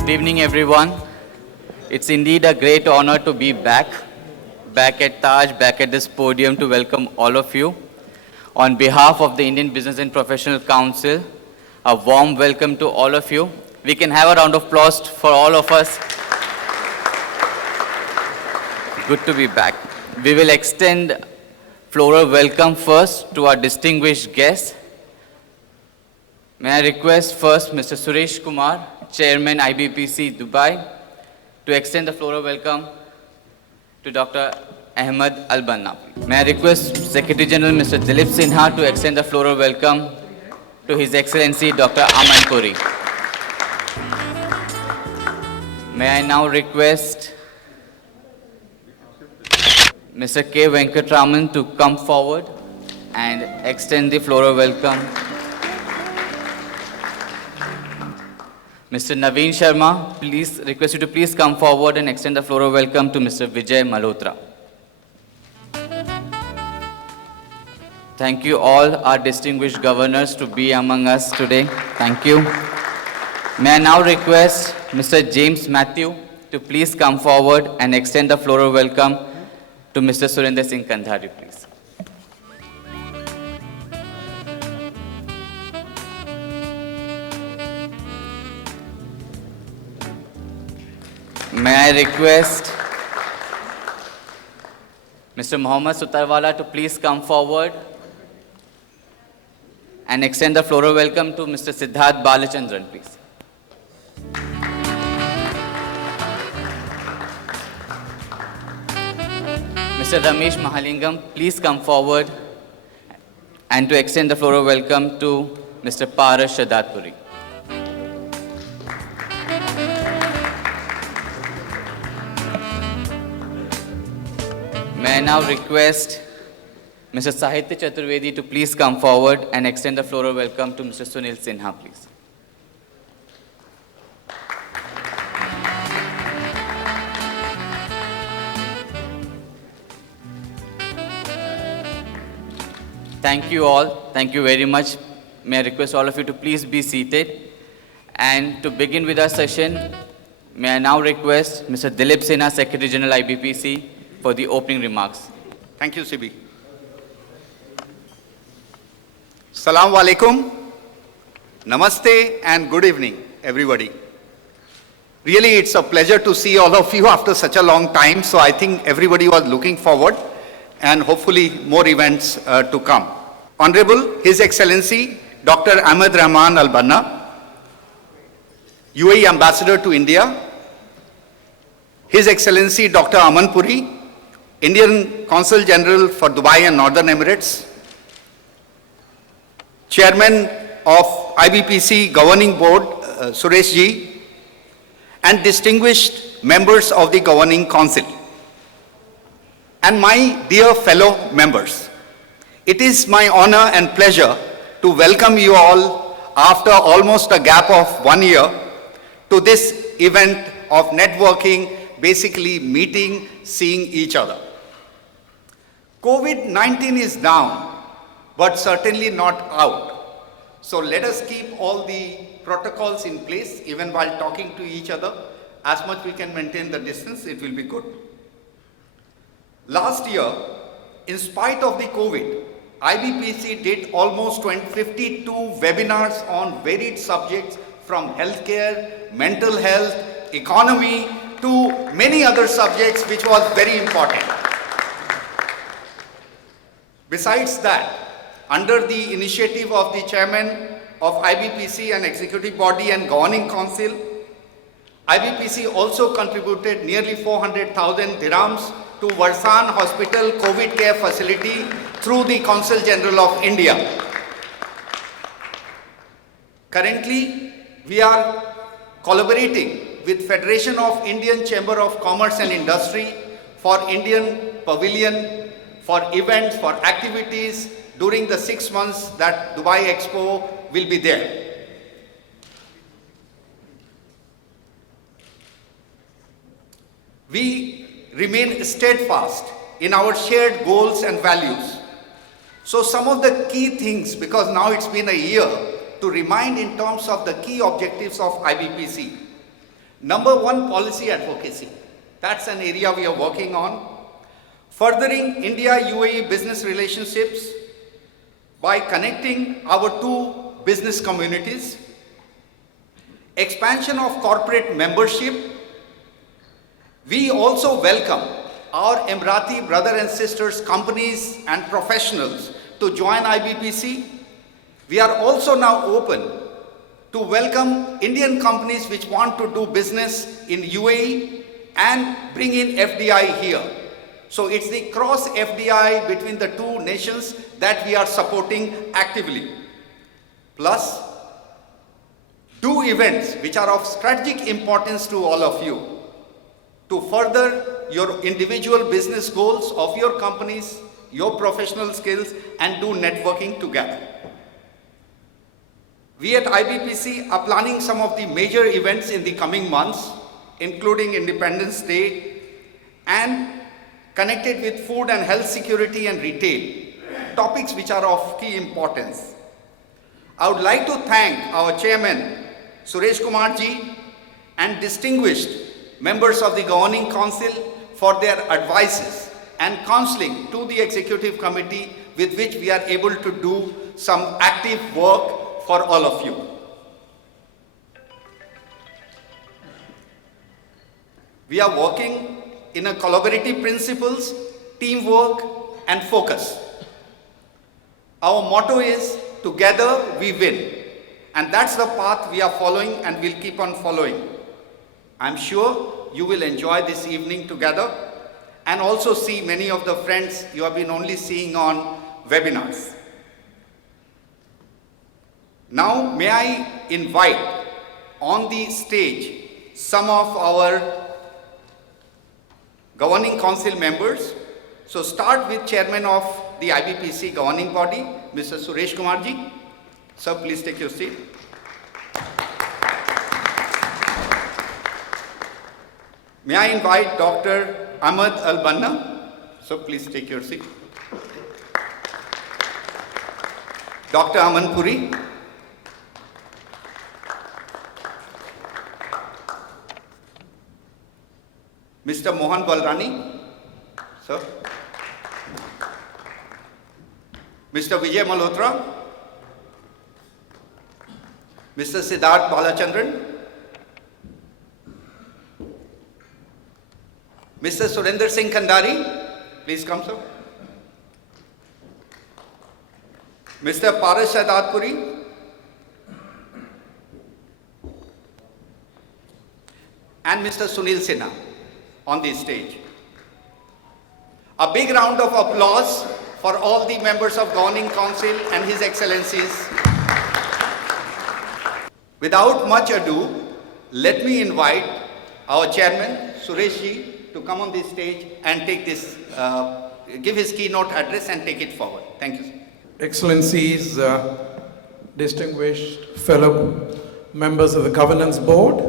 Good evening, everyone. It's indeed a great honor to be back at Taj, back at this podium to welcome all of you. On behalf of the Indian Business and Professional Council, a warm welcome to all of you. We can have a round of applause for all of us. Good to be back. We will extend floral welcome first to our distinguished guests. May I request first Mr. Suresh Kumar, Chairman IBPC Dubai, to extend the floral welcome to Dr. Ahmed Al-Banna. May I request Secretary General Mr. Dilip Sinha to extend the floral welcome to His Excellency Dr. Aman Puri. May I now request Mr. K. Venkatraman to come forward and extend the floral welcome. Mr. Naveen Sharma, please request you to please come forward and extend the floral welcome to Mr. Vijay Malhotra. Thank you all our distinguished governors to be among us today. Thank you. May I now request Mr. James Matthew to please come forward and extend the floral welcome to Mr. Surinder Singh Kandhari, please. May I request Mr. Mohammad Sutarwala to please come forward and extend the floral welcome to Mr. Siddharth Balachandran, please. Mr. Ramesh Mahalingam, please come forward and to extend the floral welcome to Mr. Paras Shadatpuri. May I now request Mr. Sahitya Chaturvedi to please come forward and extend the floral welcome to Mr. Sunil Sinha, please. Thank you all. Thank you very much. May I request all of you to please be seated. And to begin with our session, may I now request Mr. Dilip Sinha, Secretary General IBPC, for the opening remarks. Thank you, Sibi. Assalamu alaikum, namaste and good evening, everybody. Really, it's a pleasure to see all of you after such a long time. So I think everybody was looking forward and hopefully more events to come. Honorable His Excellency Dr. Ahmed Rahman Al-Banna, UAE Ambassador to India, His Excellency Dr. Aman Puri, Indian Consul General for Dubai and Northern Emirates, Chairman of IBPC Governing Board, Suresh Ji, and distinguished members of the Governing Council, and my dear fellow members. It is my honor and pleasure to welcome you all after almost a gap of 1 year to this event of networking, basically meeting, seeing each other. COVID-19 is down, but certainly not out. So let us keep all the protocols in place, even while talking to each other. As much we can maintain the distance, it will be good. Last year, in spite of the COVID, IBPC did almost 52 webinars on varied subjects from healthcare, mental health, economy, to many other subjects, which was very important. Besides that, under the initiative of the Chairman of IBPC and Executive Body and Governing Council, IBPC also contributed nearly 400,000 dirhams to Varsan Hospital COVID Care Facility through the Consul General of India. Currently, we are collaborating with Federation of Indian Chamber of Commerce and Industry for Indian Pavilion, for events, for activities during the 6 months that Dubai Expo will be there. We remain steadfast in our shared goals and values. So some of the key things, because now it's been a year, to remind in terms of the key objectives of IBPC. Number one, policy advocacy. That's an area we are working on. Furthering India-UAE business relationships by connecting our two business communities. Expansion of corporate membership. We also welcome our Emirati brother and sisters, companies and professionals to join IBPC. We are also now open to welcome Indian companies which want to do business in UAE and bring in FDI here. So it's the cross FDI between the two nations that we are supporting actively. Plus, do events which are of strategic importance to all of you to further your individual business goals of your companies, your professional skills, and do networking together. We at IBPC are planning some of the major events in the coming months, including Independence Day, and connected with food and health security and retail, topics which are of key importance. I would like to thank our chairman, Suresh Kumar ji, and distinguished members of the Governing Council for their advices and counseling to the Executive Committee, with which we are able to do some active work for all of you. We are working in a collaborative principles, teamwork, and focus. Our motto is, together we win. And that's the path we are following and will keep on following. I'm sure you will enjoy this evening together and also see many of the friends you have been only seeing on webinars. Now, may I invite on the stage some of our Governing Council members. So start with Chairman of the IBPC governing body, Mr. Suresh Kumar ji. Sir, please take your seat. May I invite Dr. Ahmed Al-Banna. So please take your seat. Dr. Aman Puri. Mr. Mohan Balrani. Sir. Mr. Vijay Malhotra. Mr. Siddharth Balachandran. Mr. Surinder Singh Khandari. Please come, sir. Mr. Paras Shahdatpuri. And Mr. Sunil Sinha on the stage. A big round of applause for all the members of Governing Council and His Excellencies. Without much ado, let me invite our chairman, Suresh ji, to come on this stage and take this, give his keynote address and take it forward. Thank you, sir. Excellencies, distinguished fellow members of the Governance Board,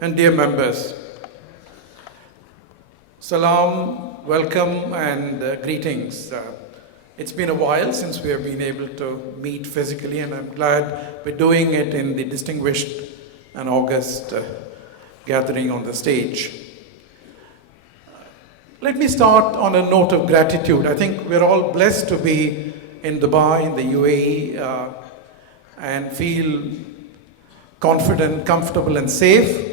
and dear members. Salam, welcome, and greetings. It's been a while since we have been able to meet physically, and I'm glad we're doing it in the distinguished and august gathering on the stage. Let me start on a note of gratitude. I think we're all blessed to be in Dubai, in the UAE, and feel confident, comfortable, and safe,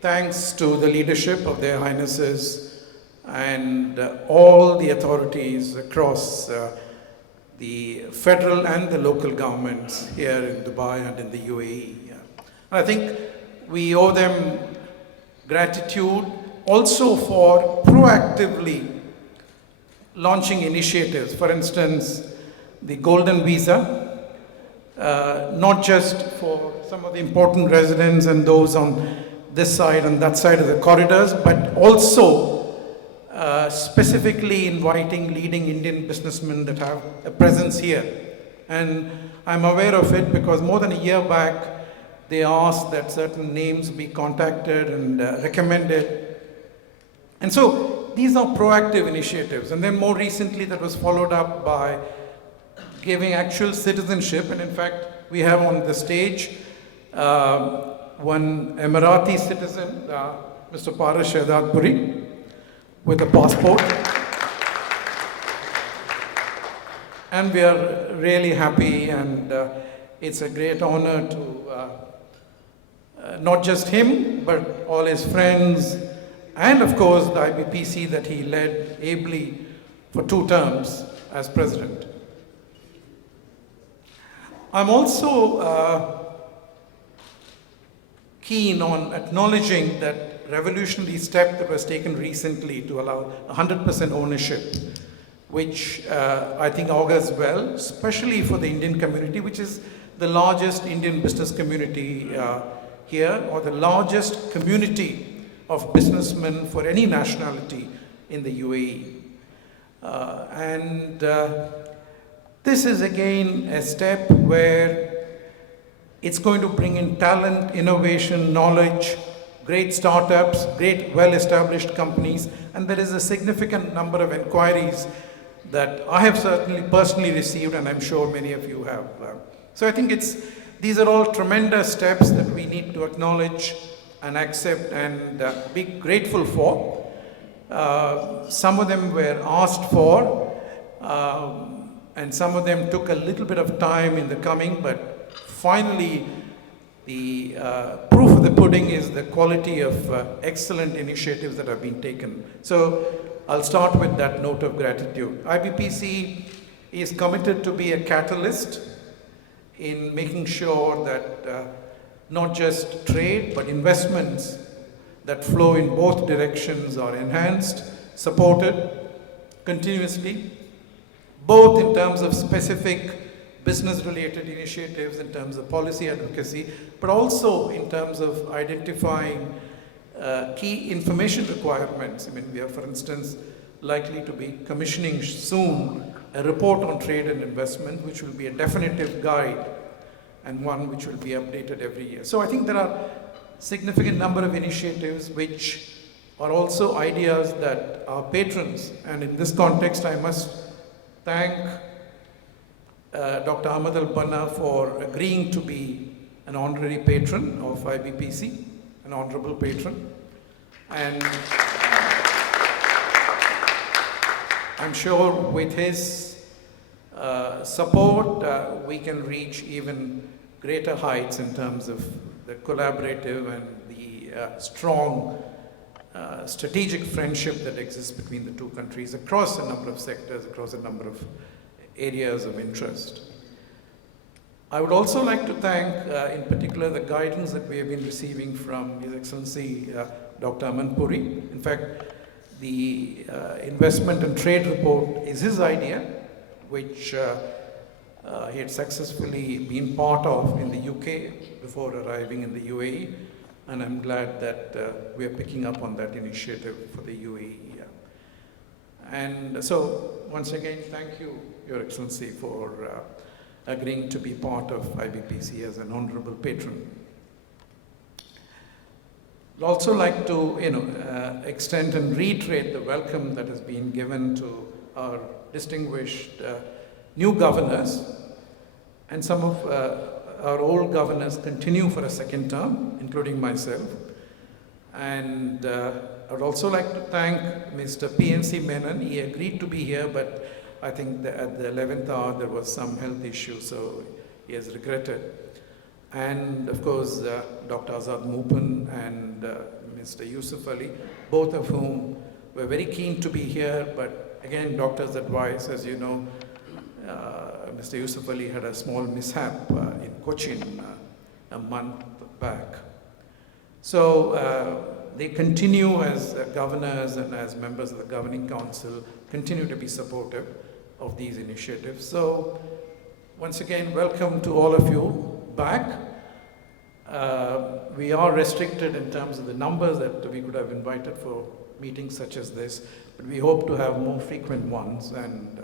thanks to the leadership of Their Highnesses and all the authorities across the federal and the local governments here in Dubai and in the UAE. I think we owe them gratitude also for proactively launching initiatives. For instance, the Golden Visa, not just for some of the important residents and those on this side and that side of the corridors, but also specifically inviting leading Indian businessmen that have a presence here. And I'm aware of it because more than a year back, they asked that certain names be contacted and recommended. And so these are proactive initiatives. And then more recently, that was followed up by giving actual citizenship. And in fact, we have on the stage one Emirati citizen, Mr. Paras Shehzad Puri, with a passport. And we are really happy, and it's a great honor to not just him, but all his friends, and of course the IBPC that he led ably for 2 terms as president. I'm also keen on acknowledging that revolutionary step that was taken recently to allow 100% ownership, which I think augurs well, especially for the Indian community, which is the largest Indian business community here, or the largest community of businessmen for any nationality in the UAE. This is again a step where it's going to bring in talent, innovation, knowledge, great startups, great well-established companies, and there is a significant number of inquiries that I have certainly personally received, and I'm sure many of you have. So I think these are all tremendous steps that we need to acknowledge and accept and be grateful for. Some of them were asked for, and some of them took a little bit of time in the coming, but finally the proof of the pudding is the quality of excellent initiatives that have been taken. So I'll start with that note of gratitude. IBPC is committed to be a catalyst in making sure that not just trade, but investments that flow in both directions are enhanced, supported continuously, both in terms of specific business-related initiatives, in terms of policy advocacy, but also in terms of identifying key information requirements. I mean, we are, for instance, likely to be commissioning soon a report on trade and investment, which will be a definitive guide and one which will be updated every year. So I think there are significant number of initiatives which are also ideas that our patrons, and in this context I must thank Dr. Ahmed Al-Banna for agreeing to be an honorary patron of IBPC, an honorable patron. And I'm sure with his support, we can reach even greater heights in terms of the collaborative and the strong strategic friendship that exists between the 2 countries across a number of sectors, across a number of areas of interest. I would also like to thank, in particular, the guidance that we have been receiving from His Excellency Dr. Aman Puri. In fact, the investment and trade report is his idea, which he had successfully been part of in the UK before arriving in the UAE, and I'm glad that we are picking up on that initiative for the UAE. And so, once again, thank you, Your Excellency, for agreeing to be part of IBPC as an honorable patron. I'd also like to, extend and reiterate the welcome that has been given to our distinguished new governors, and some of our old governors continue for a 2nd term, including myself. And I would also like to thank Mr. PNC Menon. He agreed to be here, but I think that at the 11th hour there was some health issue, so he has regretted. And of course, Dr. Azad Moopen and Mr. Yusuf Ali, both of whom were very keen to be here, but again, doctor's advice, as you know, Mr. Yusuf Ali had a small mishap in Cochin a month back. So they continue as governors and as members of the governing council, continue to be supportive of these initiatives. So once again, welcome to all of you back. We are restricted in terms of the numbers that we could have invited for meetings such as this, but we hope to have more frequent ones and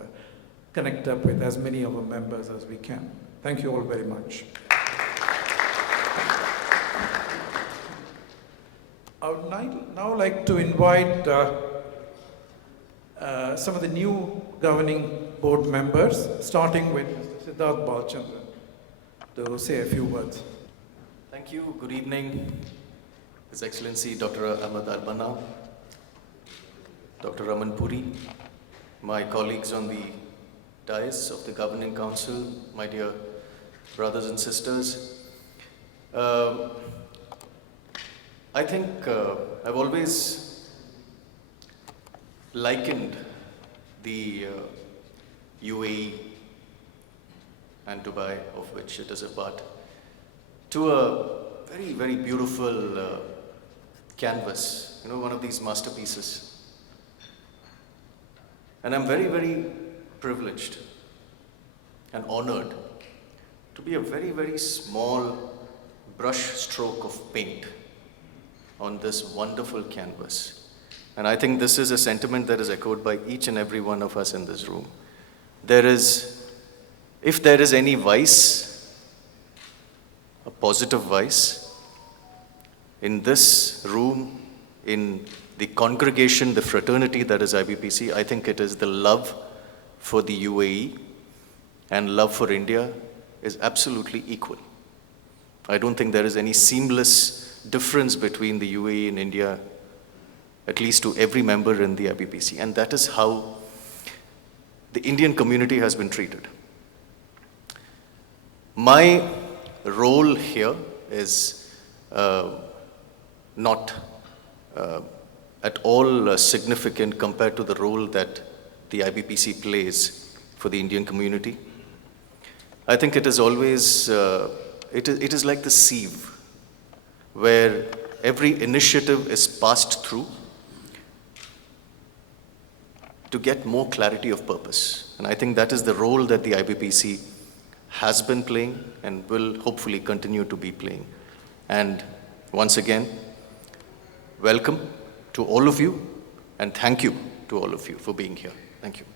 connect up with as many of our members as we can. Thank you all very much. I would now like to invite some of the new governing board members, starting with Mr. Siddharth Balchandran, to say a few words. Thank you. Good evening, His Excellency Dr. Ahmed Al-Banna, Dr. Raman Puri, my colleagues on the dais of the Governing Council, my dear brothers and sisters. I think I've always likened the UAE and Dubai, of which it is a part, to a very, very beautiful canvas, one of these masterpieces. And I'm very, very privileged and honored to be a very, very small brush stroke of paint on this wonderful canvas. And I think this is a sentiment that is echoed by each and every one of us in this room. If there is any vice, a positive vice, in this room, in the congregation, the fraternity that is IBPC, I think it is the love for the UAE and love for India is absolutely equal. I don't think there is any seamless difference between the UAE and India, at least to every member in the IBPC. And that is how the Indian community has been treated. My role here is not at all significant compared to the role that the IBPC plays for the Indian community. I think it is always, it is like the sieve where every initiative is passed through to get more clarity of purpose. And I think that is the role that the IBPC has been playing and will hopefully continue to be playing. And once again, welcome to all of you and thank you to all of you for being here. Thank you.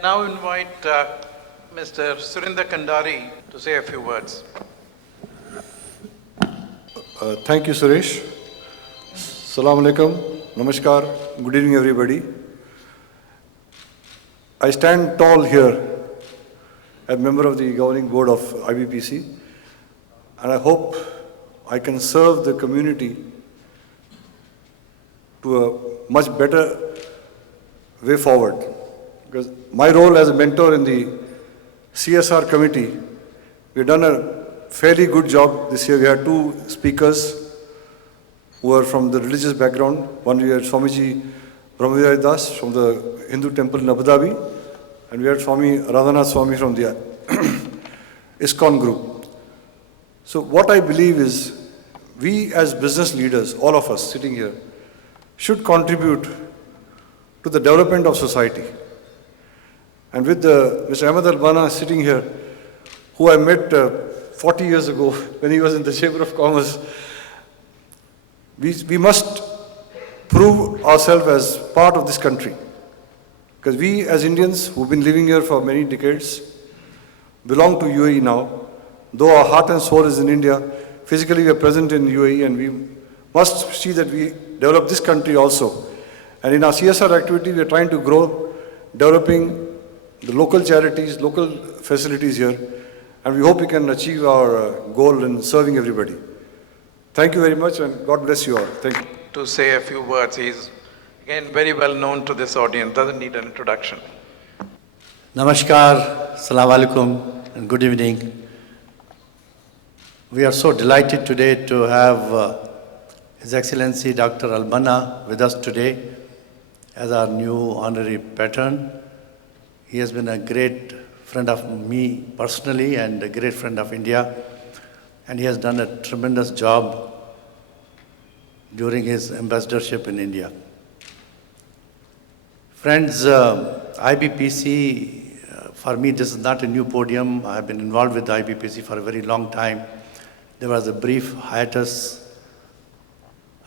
Now invite Mr. Surinder Kandari to say a few words. Thank you, Suresh. Assalamu alaikum. Namaskar. Good evening, everybody. I stand tall here as member of the governing board of IBPC, and I hope I can serve the community to a much better way forward. Because my role as a mentor in the CSR committee, we've done a fairly good job this year. We had two speakers who are from the religious background. One we had Swamiji Brahmavihar Das from the Hindu temple in Abu Dhabi, and we had Swami Radhanath Swami from the ISKCON group. So what I believe is, we as business leaders, all of us sitting here, should contribute to the development of society. And with Mr. Ahmed Al-Banna sitting here, who I met 40 years ago when he was in the Chamber of Commerce, we must prove ourselves as part of this country. Because we as Indians who've been living here for many decades belong to UAE now. Though our heart and soul is in India, physically we are present in UAE, and we must see that we develop this country also. And in our CSR activity, we are trying to grow, developing the local charities, local facilities here, and we hope we can achieve our goal in serving everybody. Thank you very much, and God bless you all. Thank you. To say a few words. He's again very well known to this audience, doesn't need an introduction. Namaskar, Assalamu alaikum, and good evening. We are so delighted today to have His Excellency Dr. Al-Banna with us today as our new honorary patron. He has been a great friend of me personally and a great friend of India, and he has done a tremendous job during his ambassadorship in India. Friends, IBPC, for me, this is not a new podium. I have been involved with the IBPC for a very long time. There was a brief hiatus.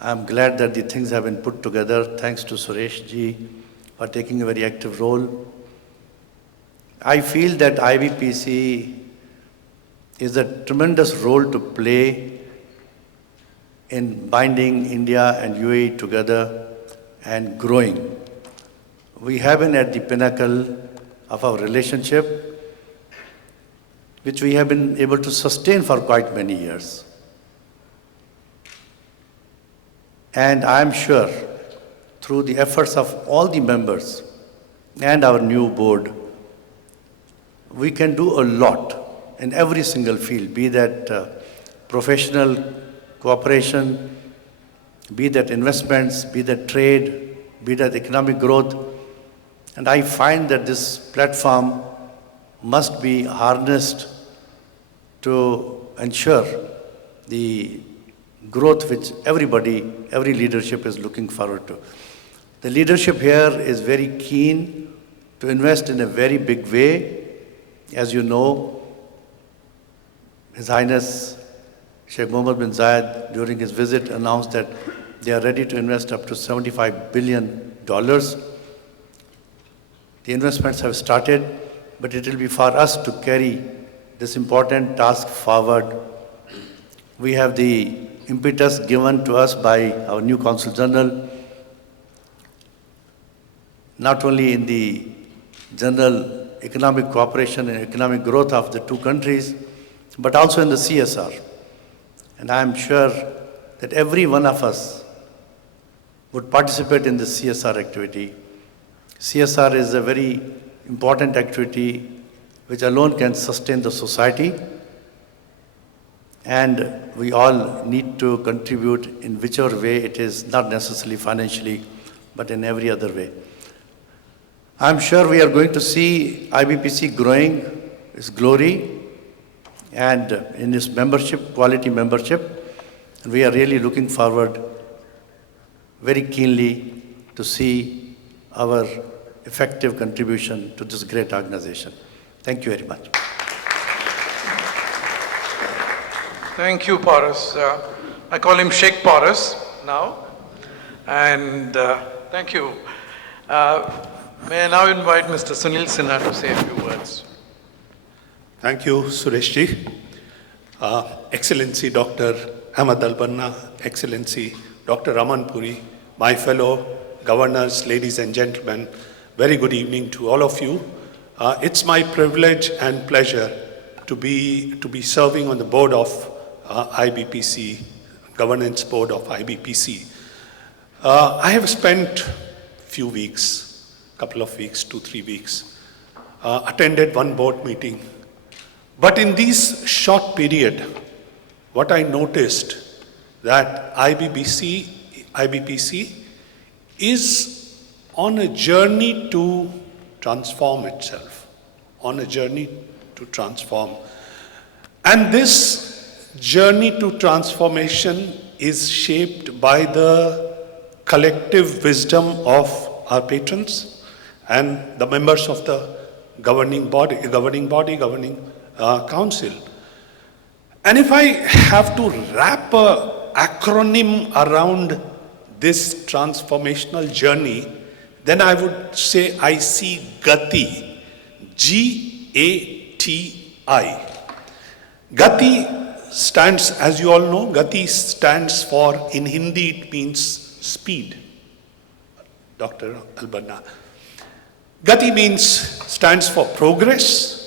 I'm glad that the things have been put together, thanks to Suresh ji for taking a very active role. I feel that IBPC is a tremendous role to play in binding India and UAE together and growing. We have been at the pinnacle of our relationship, which we have been able to sustain for quite many years. And I am sure through the efforts of all the members and our new board, we can do a lot in every single field, be that professional cooperation, be that investments, be that trade, be that economic growth. And I find that this platform must be harnessed to ensure the growth which everybody, every leadership is looking forward to. The leadership here is very keen to invest in a very big way. As you know, His Highness Sheikh Mohammed bin Zayed, during his visit, announced that they are ready to invest up to $75 billion. The investments have started, but it will be for us to carry this important task forward. We have the impetus given to us by our new Consul General, not only in the general economic cooperation and economic growth of the two countries, but also in the CSR. And I am sure that every one of us would participate in this CSR activity. CSR is a very important activity which alone can sustain the society, and we all need to contribute in whichever way it is, not necessarily financially, but in every other way. I'm sure we are going to see IBPC growing its glory and in its membership, quality membership, and we are really looking forward very keenly to see our effective contribution to this great organization. Thank you very much. Thank you, Paras. I call him Sheikh Paras now. And thank you. May I now invite Mr. Sunil Sinha to say a few words. Thank you, Sureshji. Excellency Dr. Ahmad Al-Banna, Excellency Dr. Raman Puri, my fellow governors, ladies and gentlemen, very good evening to all of you. It's my privilege and pleasure to be serving on the board of IBPC, governance board of IBPC. I have spent few weeks, couple of weeks, 2-3 weeks, attended one board meeting. But in this short period, what I noticed that IBPC is on a journey to transform itself, on a journey to transform. And this journey to transformation is shaped by the collective wisdom of our patrons and the members of the governing council. And if I have to wrap an acronym around this transformational journey, then I would say I see GATI, G-A-T-I. GATI stands, as you all know, GATI stands for, in Hindi it means speed. Dr. Al-Banna. GATI stands for progress.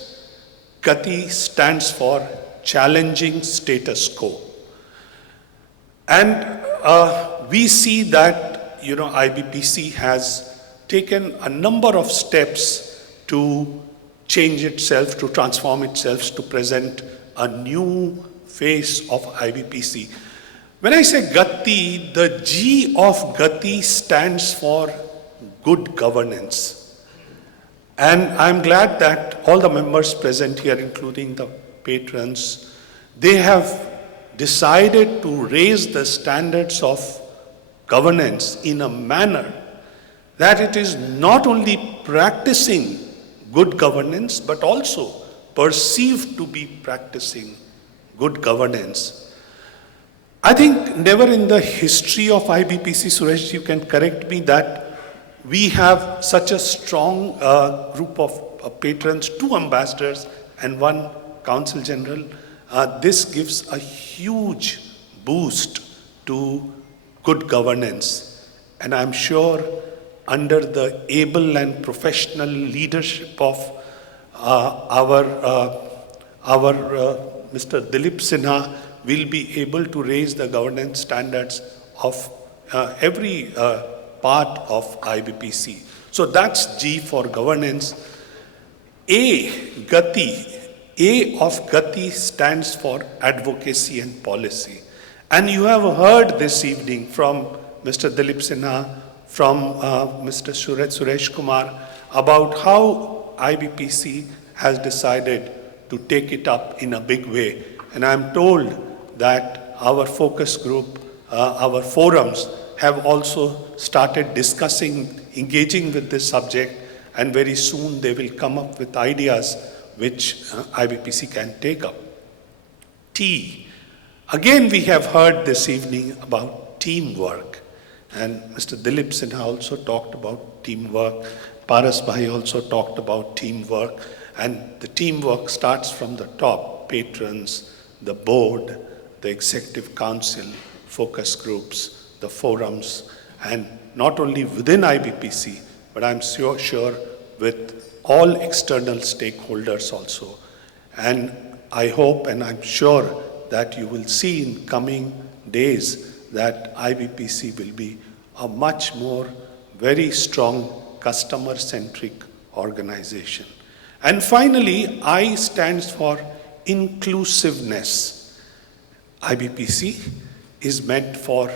GATI stands for challenging status quo. And we see that, IBPC has taken a number of steps to change itself, to transform itself, to present a new face of IBPC. When I say GATI, the G of GATI stands for good governance. And I'm glad that all the members present here, including the patrons, they have decided to raise the standards of governance in a manner that it is not only practicing good governance, but also perceived to be practicing good governance. I think never in the history of IBPC, Suresh, you can correct me, that we have such a strong group of patrons, 2 ambassadors and 1 Consul General. This gives a huge boost to good governance. And I'm sure under the able and professional leadership of our our Mr. Dilip Sinha will be able to raise the governance standards of every part of IBPC. So that's G for governance. A, Gati. A of Gati stands for advocacy and policy. And you have heard this evening from Mr. Dilip Sinha, from Mr. Suresh Kumar, about how IBPC has decided to take it up in a big way. And I'm told that our focus group, our forums have also started discussing, engaging with this subject, and very soon they will come up with ideas which IBPC can take up. T. Again, we have heard this evening about teamwork. And Mr. Dilip Sinha also talked about teamwork. Paras Bhai also talked about teamwork. And the teamwork starts from the top: patrons, the board, the executive council, focus groups, the forums, and not only within IBPC, but I'm sure with all external stakeholders also. And I hope and I'm sure that you will see in coming days that IBPC will be a much more very strong customer-centric organization. And finally, I stands for inclusiveness. IBPC is meant for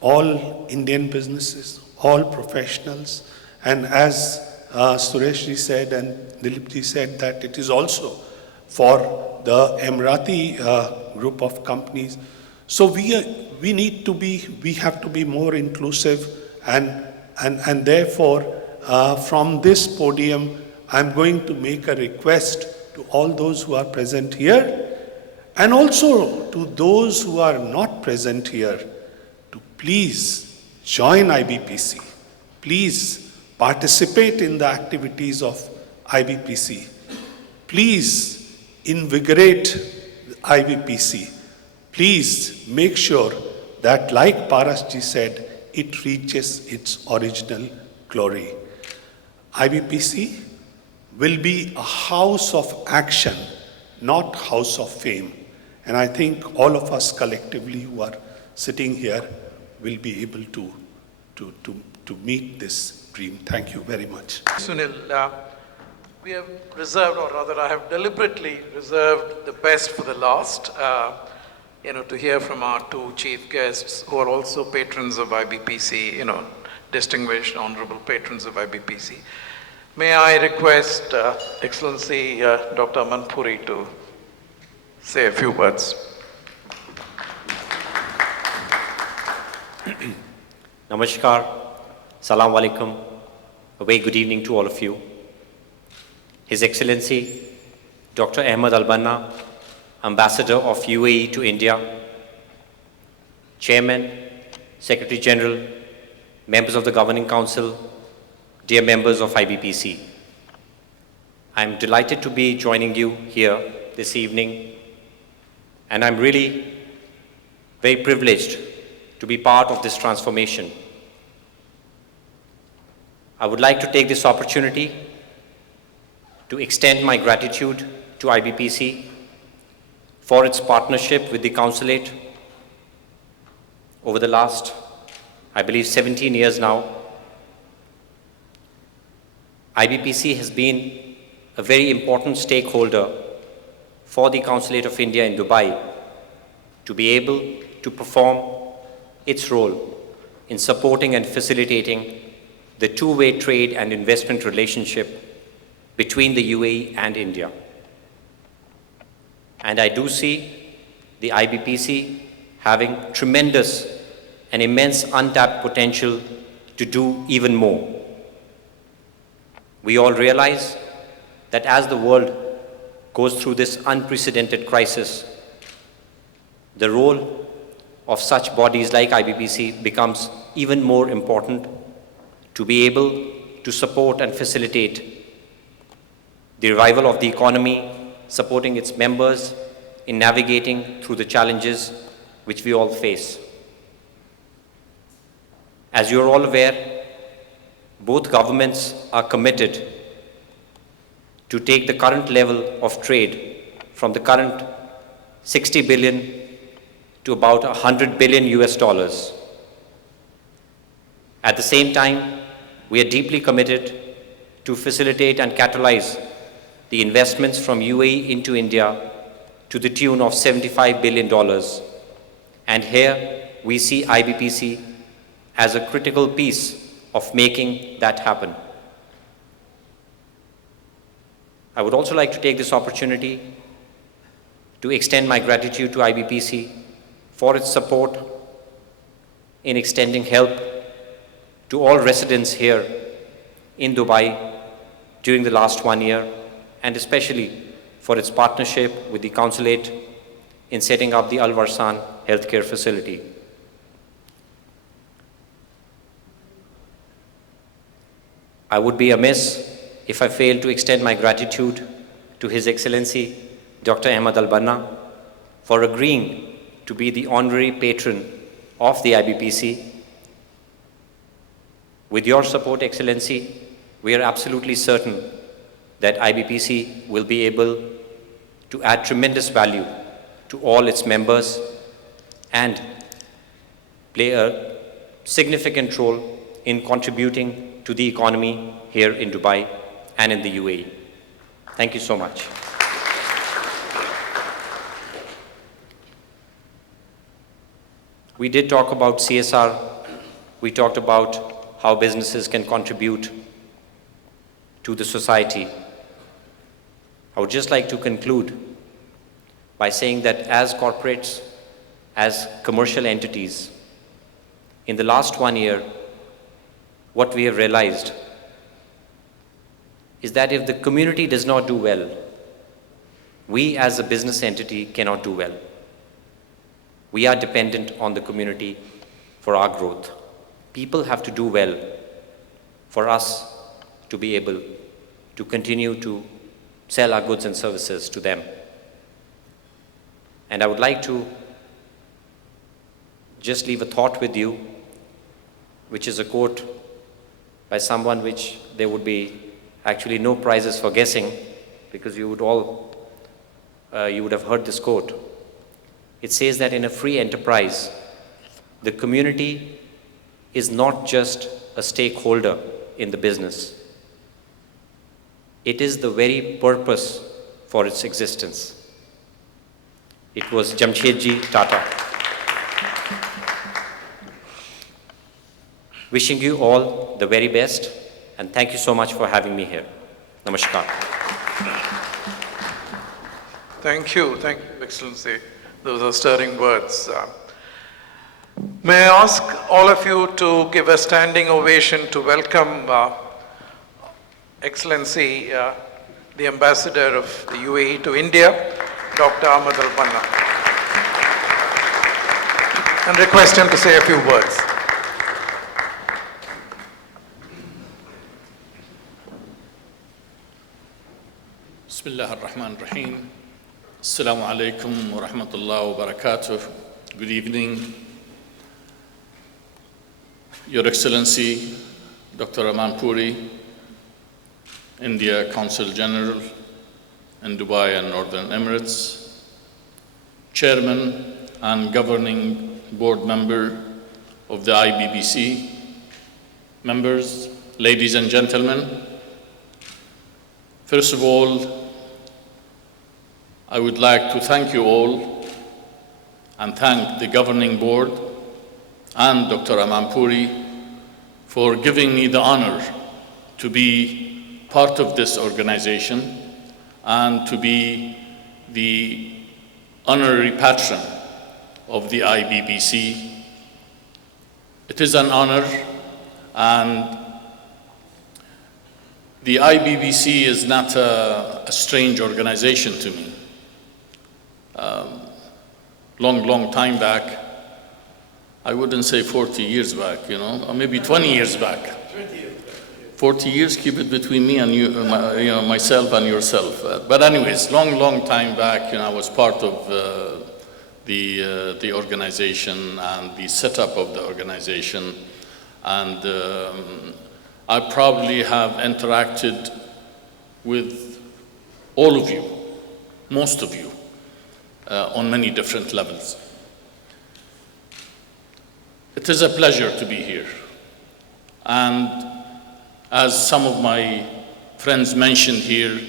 all Indian businesses, all professionals, and as Sureshji said and Dilipji said, that it is also for the Emirati group of companies. So we have to be more inclusive, and therefore from this podium I'm going to make a request to all those who are present here, and also to those who are not present here, to please join IBPC. Please participate in the activities of IBPC. Please invigorate IBPC. Please make sure that, like Parasji said, it reaches its original glory. IBPC will be a house of action, not house of fame. And I think all of us collectively who are sitting here will be able to meet this dream. Thank you very much. Sunil, we have reserved, or rather I have deliberately reserved the best for the last, to hear from our two chief guests who are also patrons of IBPC, distinguished honorable patrons of IBPC. May I request Excellency Dr. Aman Puri to say a few words. Namaskar, Salam Alaikum, a very good evening to all of you. His Excellency Dr. Ahmed Al-Banna, Ambassador of UAE to India, Chairman, Secretary General, members of the Governing Council, dear members of IBPC. I'm delighted to be joining you here this evening, and I'm really very privileged to be part of this transformation. I would like to take this opportunity to extend my gratitude to IBPC for its partnership with the Consulate over the last, I believe, 17 years now. IBPC has been a very important stakeholder for the Consulate of India in Dubai to be able to perform its role in supporting and facilitating the two-way trade and investment relationship between the UAE and India. And I do see the IBPC having tremendous and immense untapped potential to do even more. We all realize that as the world goes through this unprecedented crisis, the role of such bodies like IBPC becomes even more important to be able to support and facilitate the revival of the economy, supporting its members in navigating through the challenges which we all face. As you're all aware, both governments are committed to take the current level of trade from the current 60 billion to about 100 billion US dollars. At the same time, we are deeply committed to facilitate and catalyze the investments from UAE into India to the tune of $75 billion. And here we see IBPC as a critical piece of making that happen. I would also like to take this opportunity to extend my gratitude to IBPC for its support in extending help to all residents here in Dubai during the last 1 year, and especially for its partnership with the consulate in setting up the Al Warsan healthcare facility. I would be amiss if I failed to extend my gratitude to His Excellency Dr. Ahmed Al-Banna for agreeing to be the honorary patron of the IBPC. With your support, Excellency, we are absolutely certain that IBPC will be able to add tremendous value to all its members and play a significant role in contributing to the economy here in Dubai and in the UAE. Thank you so much. We did talk about CSR. We talked about how businesses can contribute to the society. I would just like to conclude by saying that as corporates, as commercial entities, in the last 1 year, what we have realized is that if the community does not do well, we as a business entity cannot do well. We are dependent on the community for our growth. People have to do well for us to be able to continue to sell our goods and services to them. And I would like to just leave a thought with you, which is a quote by someone which there would be actually no prizes for guessing, because you would have heard this quote. It says that in a free enterprise, the community is not just a stakeholder in the business. It is the very purpose for its existence. It was Jamshedji Tata. Wishing you all the very best, and thank you so much for having me here. Namaskar. Thank you, Excellency. Those are stirring words. May I ask all of you to give a standing ovation to welcome Excellency, the Ambassador of the UAE to India, Dr. Ahmed Al-Banna, and request him to say a few words. Bismillah ar-Rahman ar-Rahim. Assalamu alaikum wa rahmatullahi wa barakatuh. Good evening. Your Excellency, Dr. Aman Puri, India Consul General in Dubai and Northern Emirates, Chairman and Governing Board Member of the IBPC, members, ladies and gentlemen. First of all, I would like to thank you all and thank the Governing Board and Dr. Aman Puri for giving me the honor to be part of this organization and to be the honorary patron of the IBPC. It is an honor, and the IBPC is not a strange organization to me. Long time back, I wouldn't say 40 years back, or maybe 20 years back. 40 years, keep it between me and you, myself and yourself. But anyways, long time back, I was part of the organization and the setup of the organization. And I probably have interacted with all of you, most of you, on many different levels. It is a pleasure to be here. And as some of my friends mentioned here,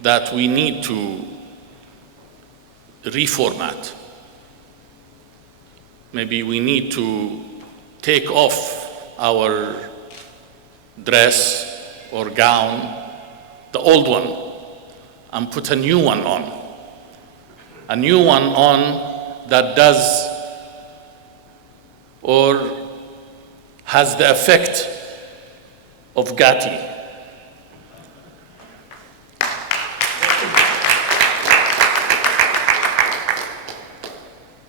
that we need to reformat. Maybe we need to take off our dress or gown, the old one, and put a new one on. A new one on that does or has the effect of Gati.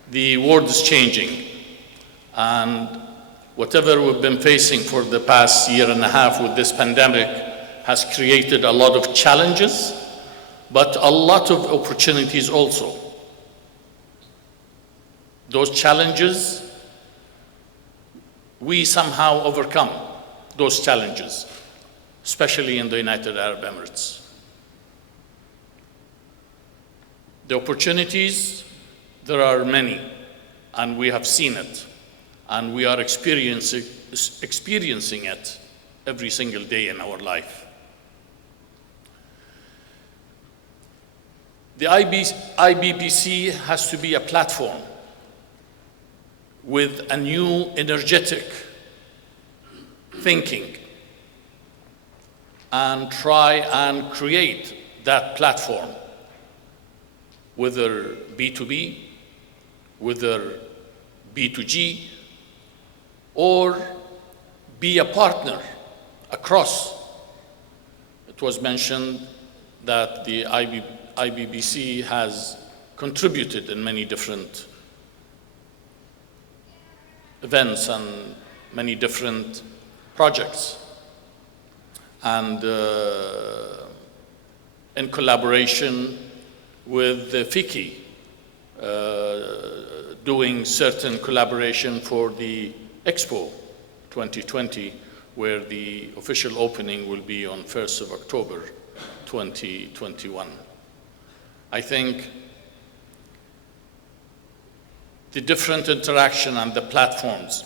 The world is changing, and whatever we've been facing for the past year and a half with this pandemic has created a lot of challenges, but a lot of opportunities also. Those challenges, we somehow overcome those challenges, especially in the United Arab Emirates. The opportunities, there are many, and we have seen it, and we are experiencing it every single day in our life. The IBPC has to be a platform with a new energetic thinking and try and create that platform, whether B2B, whether B2G, or be a partner across. It was mentioned that the IBPC has contributed in many different events and many different projects. And in collaboration with the FICCI, doing certain collaboration for the Expo 2020, where the official opening will be on 1st of October 2021. I think the different interaction and the platforms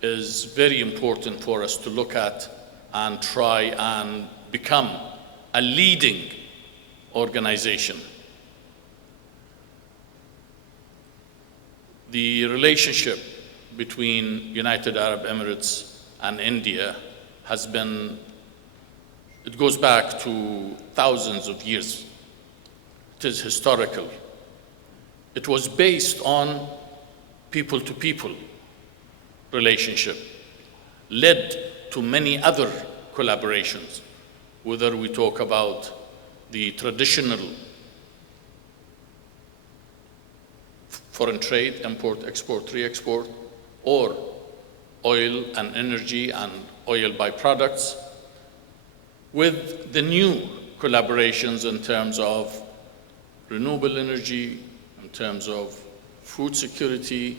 is very important for us to look at and try and become a leading organization. The relationship between United Arab Emirates and India has been, it goes back to thousands of years. It is historical. It was based on people-to-people relationship, led to many other collaborations, whether we talk about the traditional foreign trade, import, export, re-export, or oil and energy and oil byproducts, with the new collaborations in terms of renewable energy, in terms of food security,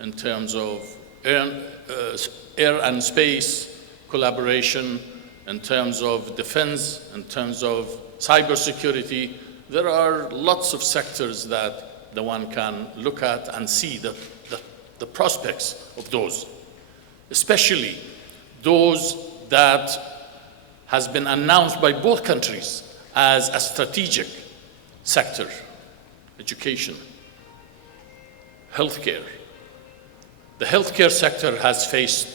in terms of air and space collaboration, in terms of defense, in terms of cybersecurity. There are lots of sectors that the one can look at and see the prospects of those, especially those that has been announced by both countries as a strategic sector: education, healthcare. The healthcare sector has faced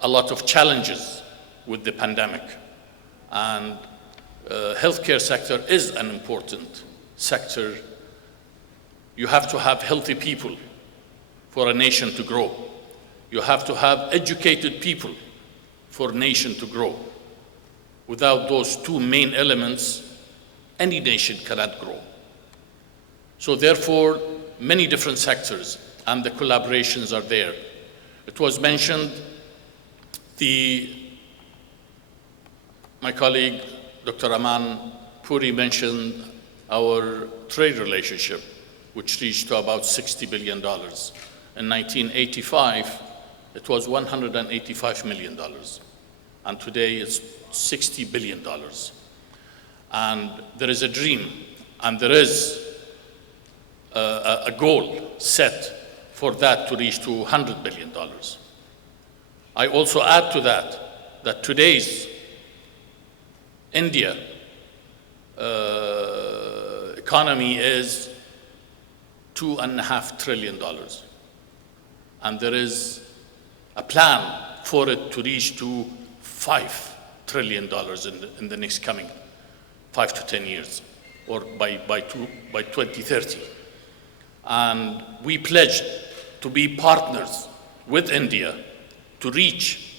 a lot of challenges with the pandemic, and healthcare sector is an important sector. You have to have healthy people for a nation to grow. You have to have educated people for a nation to grow. Without those two main elements, any nation cannot grow. So therefore, many different sectors and the collaborations are there. It was mentioned, my colleague, Dr. Aman Puri, mentioned our trade relationship, which reached to about $60 billion. In 1985, it was $185 million. And today it's $60 billion. And there is a dream, and there is a goal set for that to reach to $100 billion. I also add to that today's India economy is $2.5 trillion. And there is a plan for it to reach to $5 trillion in the next coming 5 to 10 years, or by 2030. And we pledged to be partners with India to reach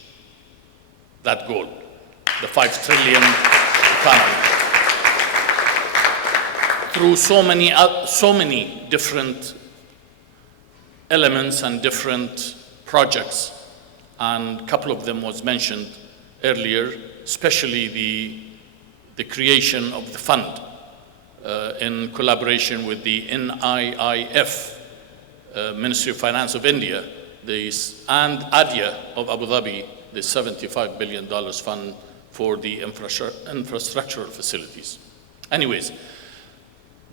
that goal, the 5 trillion economy. Through so many different elements and different projects, and a couple of them was mentioned earlier, especially the creation of the fund in collaboration with the NIIF, Ministry of Finance of India, and ADIA of Abu Dhabi, the $75 billion fund for the infrastructural facilities. Anyways,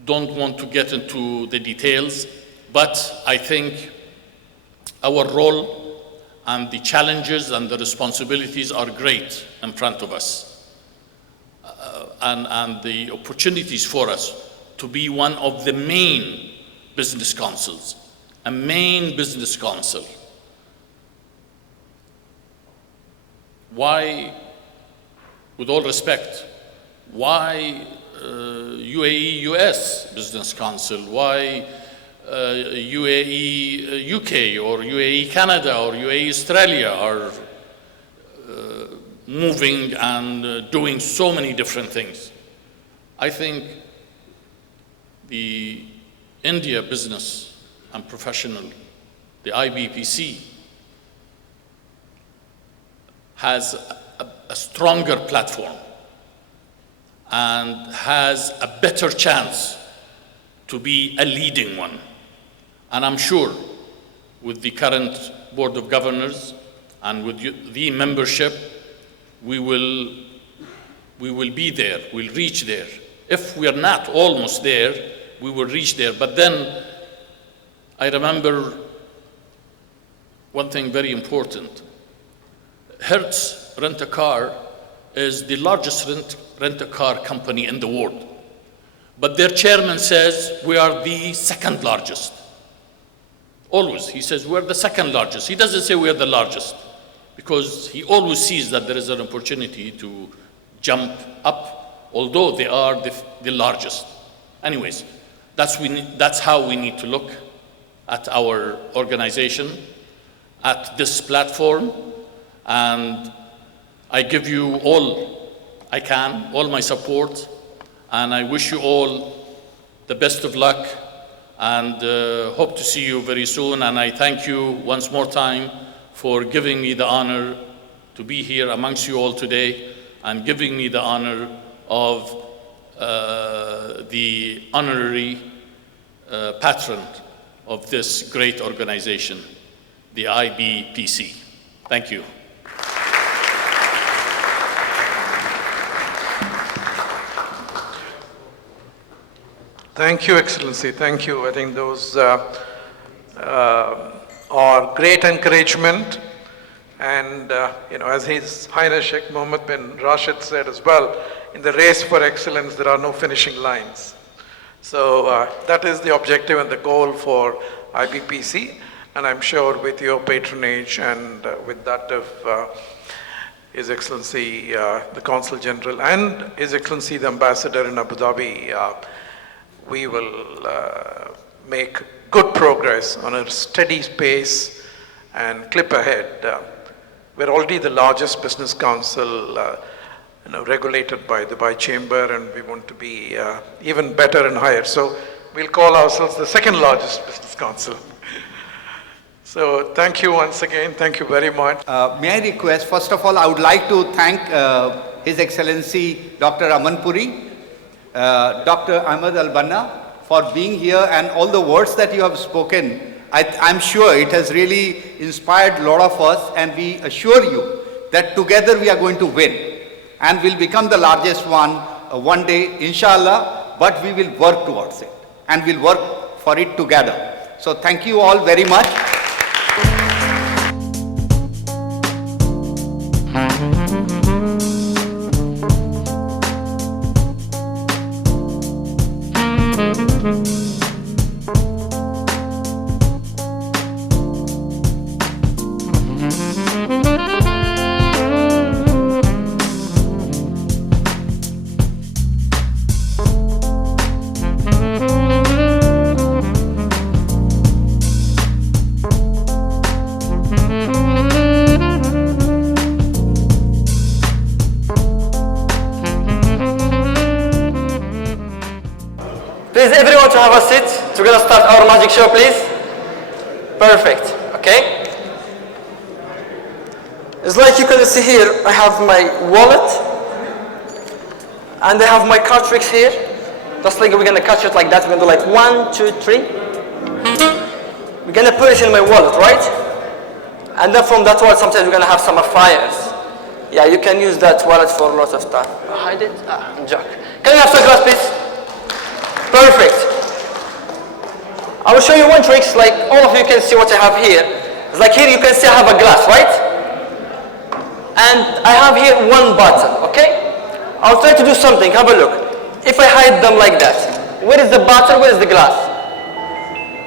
don't want to get into the details, but I think our role and the challenges and the responsibilities are great in front of us. And the opportunities for us to be one of the main business councils, a main business council. Why, with all respect, why UAE-US Business Council? Why UAE-UK or UAE-Canada or UAE-Australia are moving and doing so many different things? I think the India Business and Professional, the IBPC, has a stronger platform and has a better chance to be a leading one. And I'm sure with the current Board of Governors and with the membership, we will be there, we'll reach there. If we are not almost there, we will reach there. But then I remember one thing very important. Hertz Rent-A-Car is the largest rent-a-car company in the world. But their chairman says we are the second largest. Always, he says we're the second largest. He doesn't say we're the largest, because he always sees that there is an opportunity to jump up, although they are the largest. Anyways, that's how we need to look at our organization, at this platform, and I give you all I can, all my support, and I wish you all the best of luck, and hope to see you very soon. And I thank you once more time for giving me the honor to be here amongst you all today, and giving me the honor of the honorary patron of this great organization, the IBPC. Thank you. Thank you, Excellency. Thank you. I think those are great encouragement. And, as His Highness Sheikh Mohammed bin Rashid said as well, in the race for excellence, there are no finishing lines. So that is the objective and the goal for IBPC. And I'm sure with your patronage and with that of His Excellency, the Consul General, and His Excellency, the Ambassador in Abu Dhabi, we will make good progress on a steady pace and clip ahead. We're already the largest business council regulated by the Dubai Chamber, and we want to be even better and higher. So we'll call ourselves the second largest business council. So thank you once again. Thank you very much. May I request, first of all, I would like to thank His Excellency Dr. Amanpuri, Dr. Ahmed Al-Banna, for being here, and all the words that you have spoken. I'm sure it has really inspired a lot of us, and we assure you that together we are going to win and will become the largest one day, inshallah, but we will work towards it, and we'll work for it together. So thank you all very much. Please, everyone to have a seat. We're going to start our magic show, please. Perfect, okay? It's like you can see here, I have my wallet, and I have my card tricks here. Just like we're going to catch it like that. We're going to do like 1, 2, 3. We're going to put it in my wallet, right? And then from that wallet, sometimes we're going to have some flyers. Yeah, you can use that wallet for a lot of stuff. Hide it? Joke. Can you have some glass, please? Perfect. I will show you one trick, like all of you can see what I have here. It's like here you can see I have a glass, right? And I have here one bottle, okay? I'll try to do something, have a look. If I hide them like that, where is the bottle, where is the glass?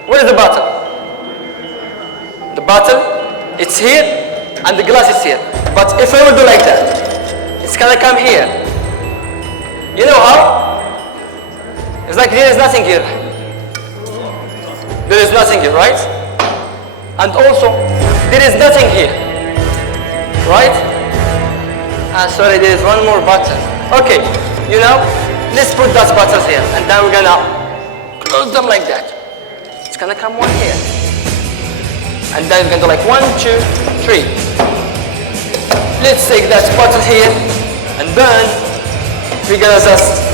Where is the bottle? The bottle, it's here, and the glass is here. But if I will do like that, it's gonna come here. You know how? It's like there is nothing here. There is nothing here, right? And also, there is nothing here. Right? Sorry, there is one more button. Okay, you know, let's put that button here. And then we're gonna close them like that. It's gonna come one here. And then we're gonna do like 1, 2, 3. Let's take that button here. And then we're gonna just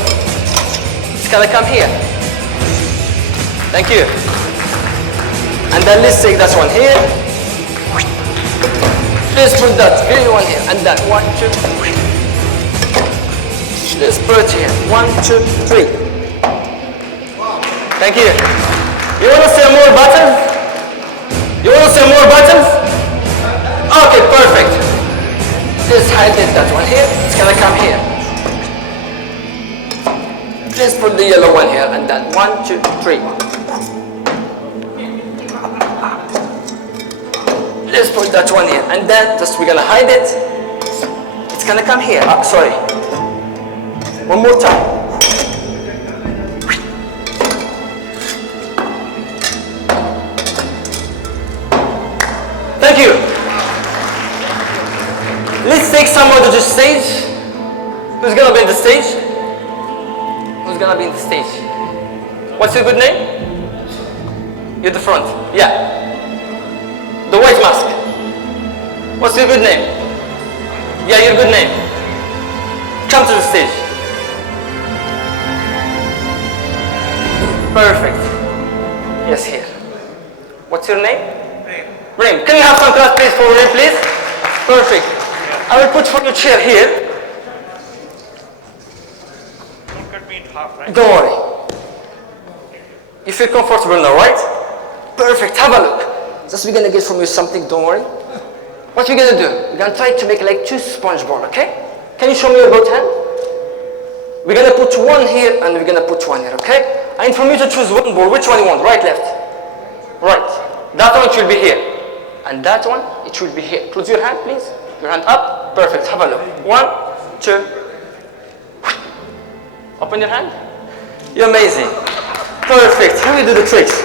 it's gonna come here. Thank you. And then let's take that one here. Let's put that green one here. And then 1, 2, 3. Let's put it here. 1, 2, 3. Thank you. You wanna see more buttons? You wanna see more buttons? Okay, perfect. Let's hide that one here. It's gonna come here. Let's put the yellow one here and then 1, 2, 3. Let's put that one here and then just we're gonna hide it. It's gonna come here. Sorry. One more time. Thank you. Let's take someone to the stage. Who's gonna be in the stage? Who's gonna be in the stage? What's your good name? You're the front. Yeah. The white mask. What's your good name? Yeah, your good name. Come to the stage. Perfect. Yes, here. What's your name? Reem. Can you have some class please for Reem, please? Perfect. I will put for your chair here. Don't worry. You feel comfortable now, right? Perfect. Have a look. Just we're gonna get from you something. Don't worry. What we're gonna do? We're gonna try to make like 2 sponge balls, okay? Can you show me your both hand? We're gonna put one here and we're gonna put one here, okay? I need from you to choose one ball. Which one you want? Right, left? Right. That one it will be here. And that one, it will be here. Close your hand, please. Your hand up. Perfect. Have a look. 1, 2. Open your hand. You're amazing. Perfect. How do you do the tricks?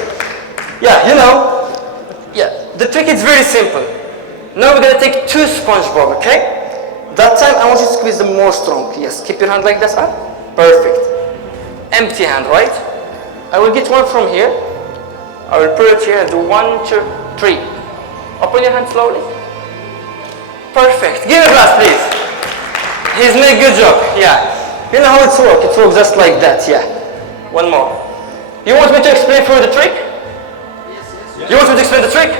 Yeah, you know. Yeah, the trick is very simple. Now we're gonna take 2 sponge balls, okay? That time I want you to squeeze them more strong. Yes, keep your hand like this up. Perfect. Empty hand, right? I will get one from here. I will put it here and do 1, 2, 3. Open your hand slowly. Perfect. Give a glass, please. He's made a good job. Yeah. You know how it's works? It works just like that. Yeah. One more. You want me to explain for you the trick? Yes. You want me to explain the trick?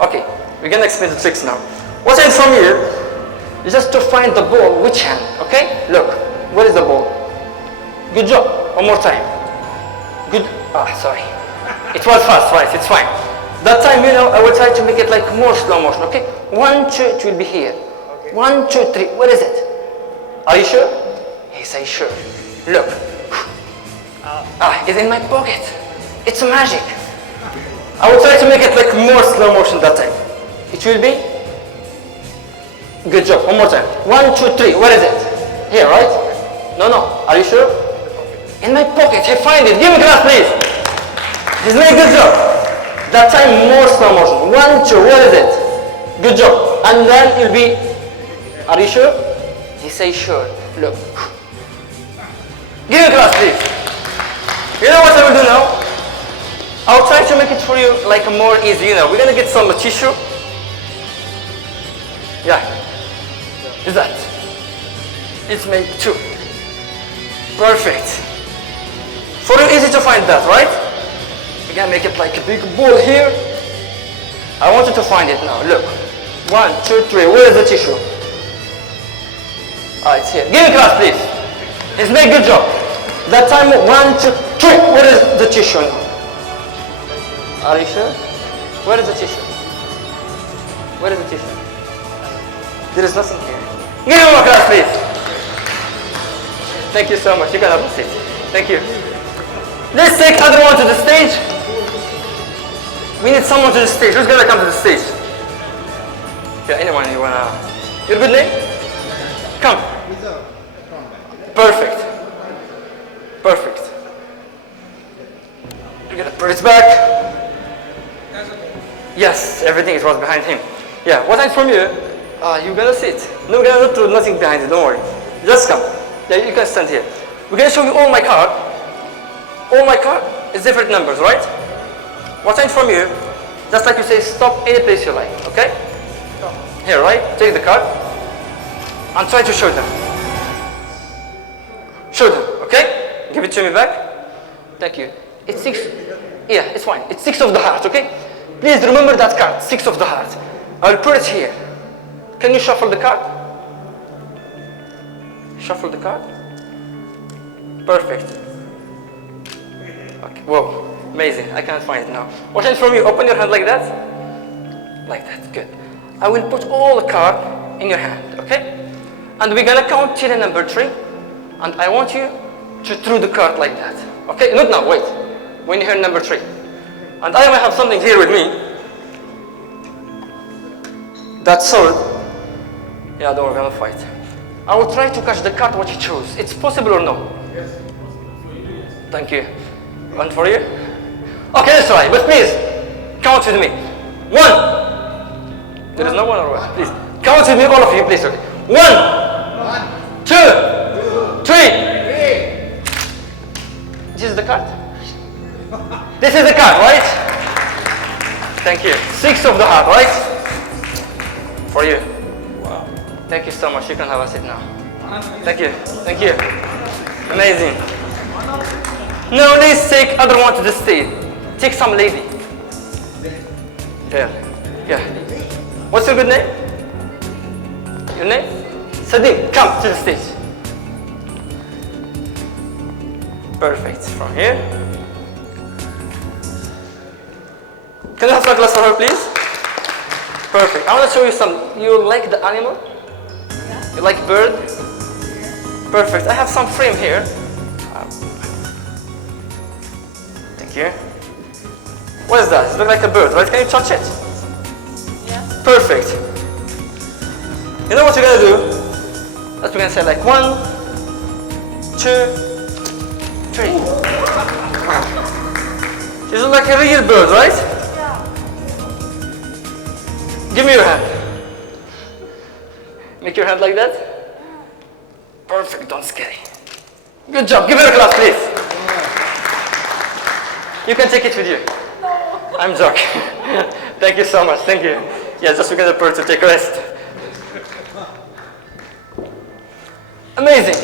Okay. We're gonna explain the tricks now. What I need from you is just to find the ball. Which hand? Okay. Look. Where is the ball? Good job. One more time. Good. Sorry. It was fast, right? It's fine. That time, I will try to make it like more slow motion, okay? 1, 2, it will be here. 1, 2, 3. Where is it? Are you sure? He says sure. Look. It's in my pocket. It's magic. I will try to make it like more slow motion that time. It will be. Good job. One more time. 1, 2, 3. Where is it? Here, right? No. Are you sure? In my pocket. He find it. Give me class, please. He's doing a good job. That time more slow motion. 1, 2. Where is it? Good job. And then it'll be. Are you sure? He says sure. Look. Give me class, please. You know what I will do now? I'll try to make it for you like more easy. We're gonna get some tissue. Yeah. Is that? It's made 2. Perfect. For you, easy to find that, right? We're gonna make it like a big ball here. I want you to find it now. Look. 1, 2, 3. Where is the tissue? It's here. Give me class, please. It's made good job. That time, 1, 2, 3. Where is the tissue now? Are you sure? Where is the tissue? Where is the tissue? There is nothing here. Give me more class, please. Thank you so much. You can have a seat. Thank you. Let's take other one to the stage. We need someone to the stage. Who's gonna come to the stage? Yeah, anyone you wanna. Your good name? Come. Perfect. Perfect. You're gonna put it back. Yes, everything is what's behind him. Yeah, what I from you? You're gonna sit. No, we're gonna not do nothing behind it. Don't worry. Just come. Yeah, you can stand here. We're gonna show you all my card. All my card is different numbers, right? What I from you? Just like you say, stop any place you like. Okay? Here, right? Take the card and try to show them. Show them. Okay? Give it to me back. Thank you. It's 6. Yeah, it's fine. It's 6 of the heart. Okay? Please remember that card, 6 of the heart. I'll put it here. Can you shuffle the card? Shuffle the card. Perfect. Okay. Whoa, amazing. I can't find it now. Watch it from you. Open your hand like that. Like that. Good. I will put all the card in your hand. Okay? And we're gonna count till number 3. And I want you to throw the card like that. Okay? Not now. Wait. When you hear number 3. And I might have something here with me. That sword. Yeah, don't worry, we're gonna fight. I will try to catch the card what you chose. It's possible or no? Yes. Thank you. One for you. Okay, let's try. But please, count with me. 1. There is no one or what? Please. Count with me, all of you, please. Okay. 1, 2, 3. This is the card. This is the card, right? Thank you. 6 of the heart, right? For you. Wow. Thank you so much. You can have a seat now. Thank you. Thank you. Amazing. Now let's take other one to the stage. Take some lady. Here. Yeah. What's your good name? Your name? Sadiq. Come to the stage. Perfect. From here. Can I have a glass for her, please? Perfect. I want to show you some. You like the animal? Yeah. You like bird? Yeah. Perfect. I have some frame here. Thank you. What is that? It looks like a bird, right? Can you touch it? Yeah. Perfect. You know what you're gonna do? That's we're gonna say like 1, 2, 3. This looks like a real bird, right? Give me your hand. Make your hand like that. Perfect, don't scare. Good job. Give her a clap, please. You can take it with you. No. I'm joking. Thank you so much. Thank you. Yeah, just we're gonna put to take a rest. Amazing.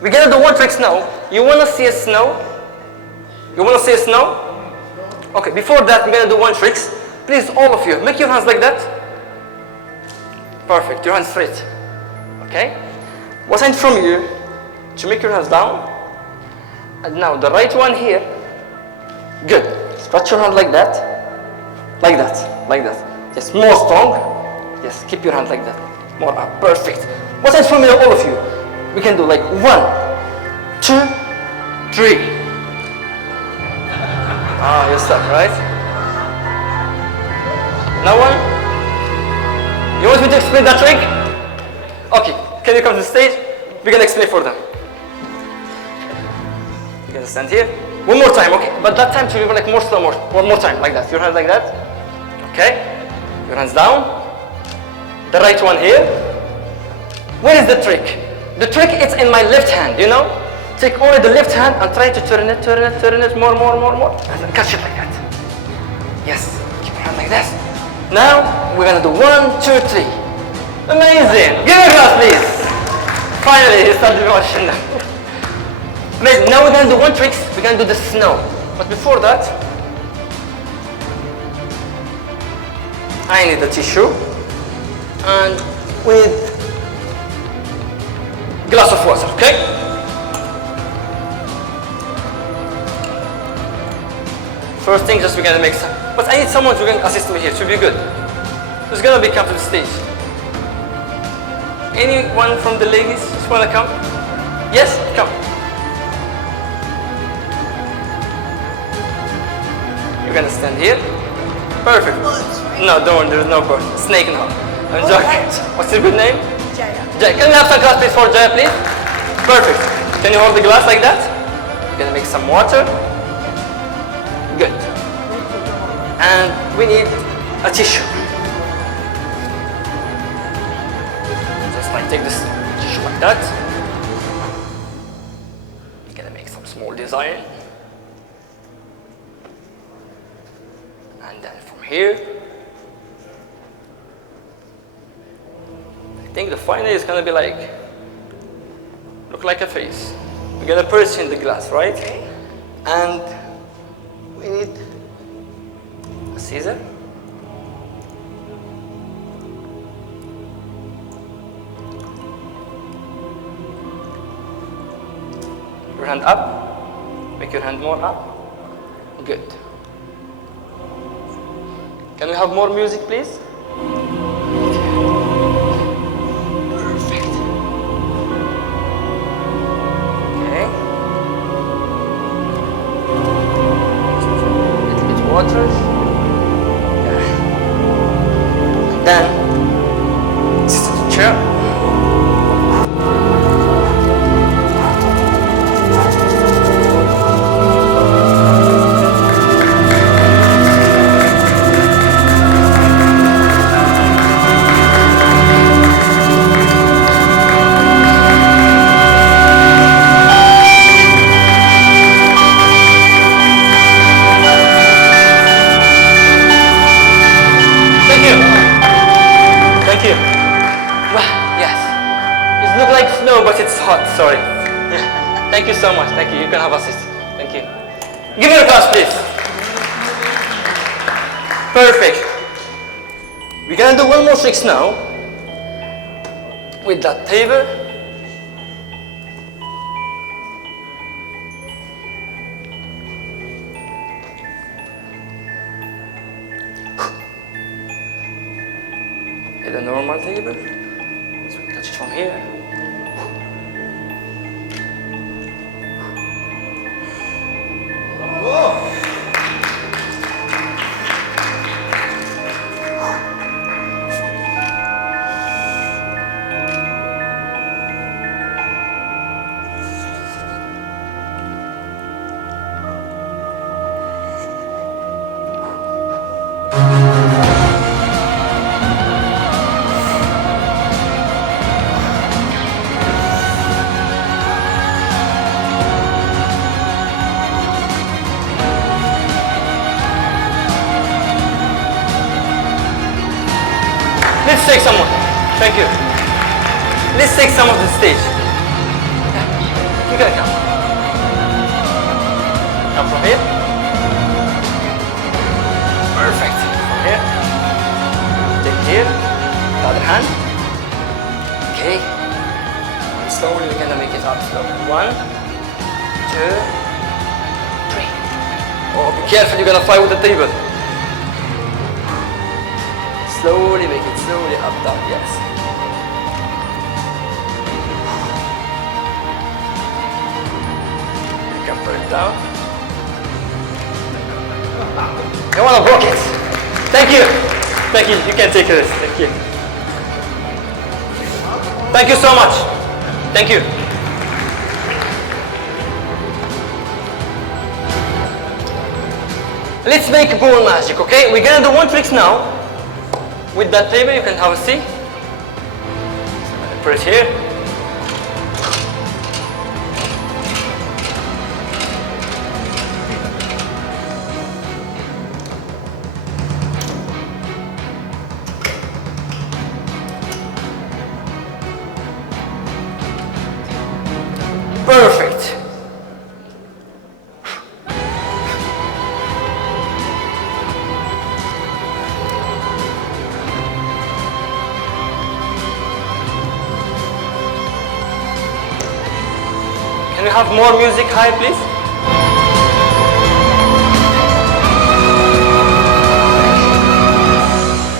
We're gonna do one trick now. You wanna see a snow? You wanna see a snow? Okay, before that, we're gonna do one trick. Please, all of you, make your hands like that. Perfect, your hands straight. Okay? What I need from you to make your hands down. And now the right one here. Good. Stretch your hand like that. Like that. Like that. Yes, more strong. Yes, keep your hand like that. More up. Perfect. What's it for me, all of you? We can do like 1, 2, 3. Ah, you stop, right? No one? You want me to explain that trick? Okay, can you come to the stage? We're gonna explain for them. You're gonna stand here. One more time, okay? But that time to be like more slow motion. One more time, like that. Your hands like that. Okay? Your hands down. The right one here. Where is the trick? The trick is in my left hand, you know? Take only the left hand and try to turn it more, and then catch it like that. Yes, keep your hand like this. Now, we're gonna do 1, 2, 3. Amazing! Give me a glass, please. Finally, he started watching now. Amazing. Now we're gonna do one trick. We're gonna do the snow. But before that, I need a tissue and with glass of water, okay? First thing, just we're gonna make some. But I need someone who can assist me here to be good. Who's gonna be come to the stage? Anyone from the ladies just wanna come? Yes, come. You're gonna stand here. Perfect. No, don't worry, there's no bird. Snake now. I'm joking. What's your good name? Jaya. Jaya. Can we have some glass please for Jaya, please? Perfect. Can you hold the glass like that? You're gonna make some water. Good. And we need a tissue. Just like take this tissue like that. You're gonna make some small design. And then from here, I think the final is gonna be like, look like a face. We're gonna put it in the glass, right? Okay. And we need a scissor. Your hand up. Make your hand more up. Good. Can we have more music, please? Perfect. Okay. A little bit water. Yeah. And then sit in the chair. But it's hot, sorry. Yeah. Thank you so much. Thank you. You can have a seat. Thank you. Give me a glass, please. Perfect. We're gonna do one more trick now with that table. With a normal table. So we touch it from here. Let's take someone. Thank you. Let's take some of the stage. You gotta come. Come from here. Perfect. From here. Take here. The other hand. Okay. And slowly we're gonna make it up slow. 1, 2, 3. Oh, be careful, you're gonna fight with the table. Slowly make it slowly up, down, yes. You can put it down. You wanna block it. Thank you. Thank you. You can take this. Thank you. Thank you so much. Thank you. Let's make ball magic, okay? We're gonna do one trick now. With that table, you can have a seat. Put it here. Perfect. Can we have more music high, please?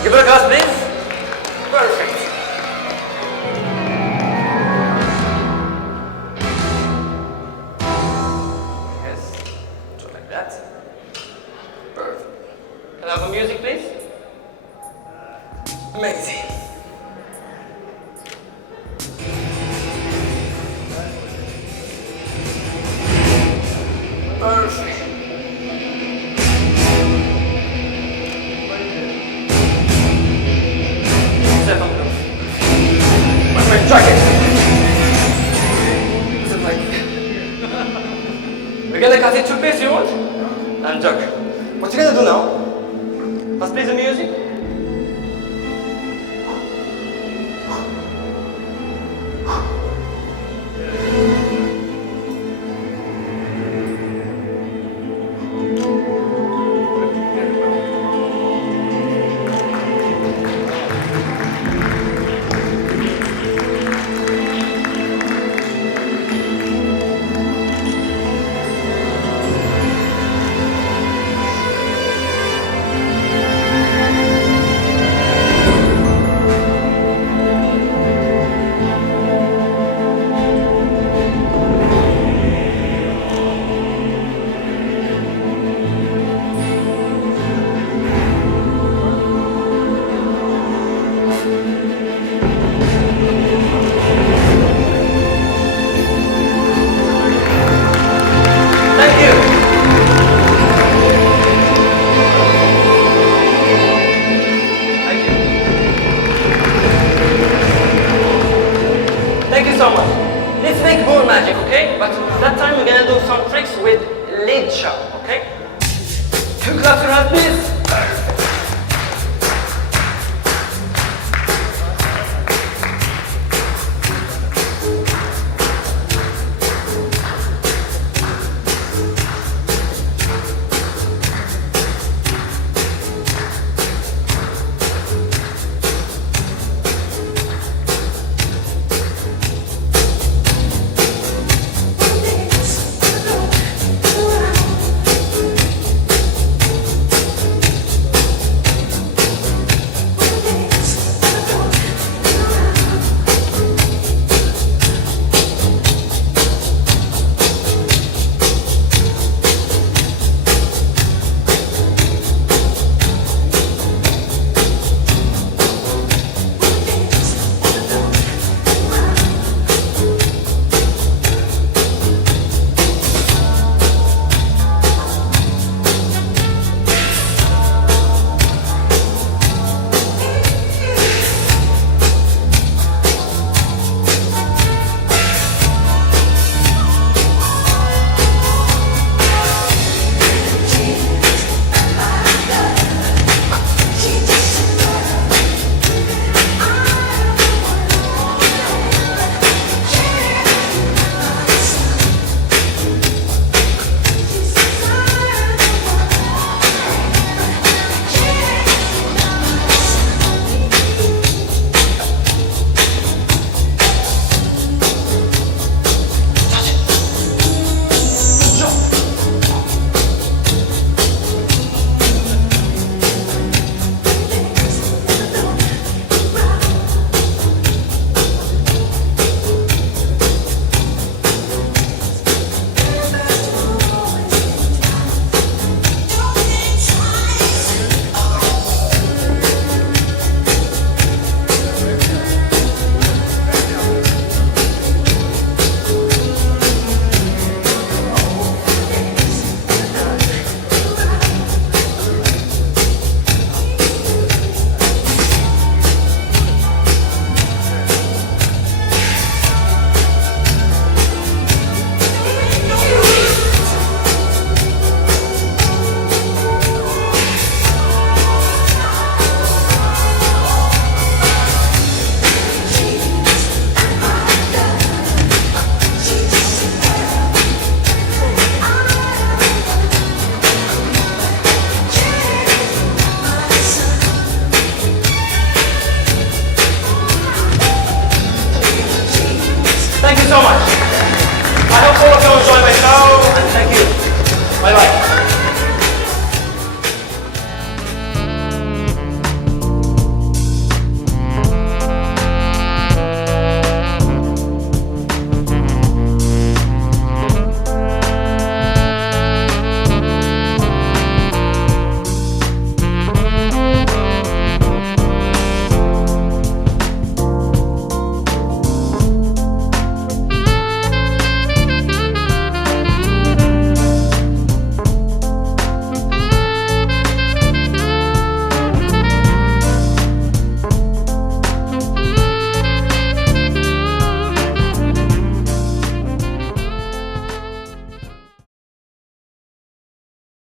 Give it a glass, please. Perfect. Yes, just like that. Perfect. Can I have a music, please? Amazing. Perfect. Second move. My friend, jacket. Is it like... We're gonna cut it two pieces, you want? And jug. What you gonna do now? Let's play the music.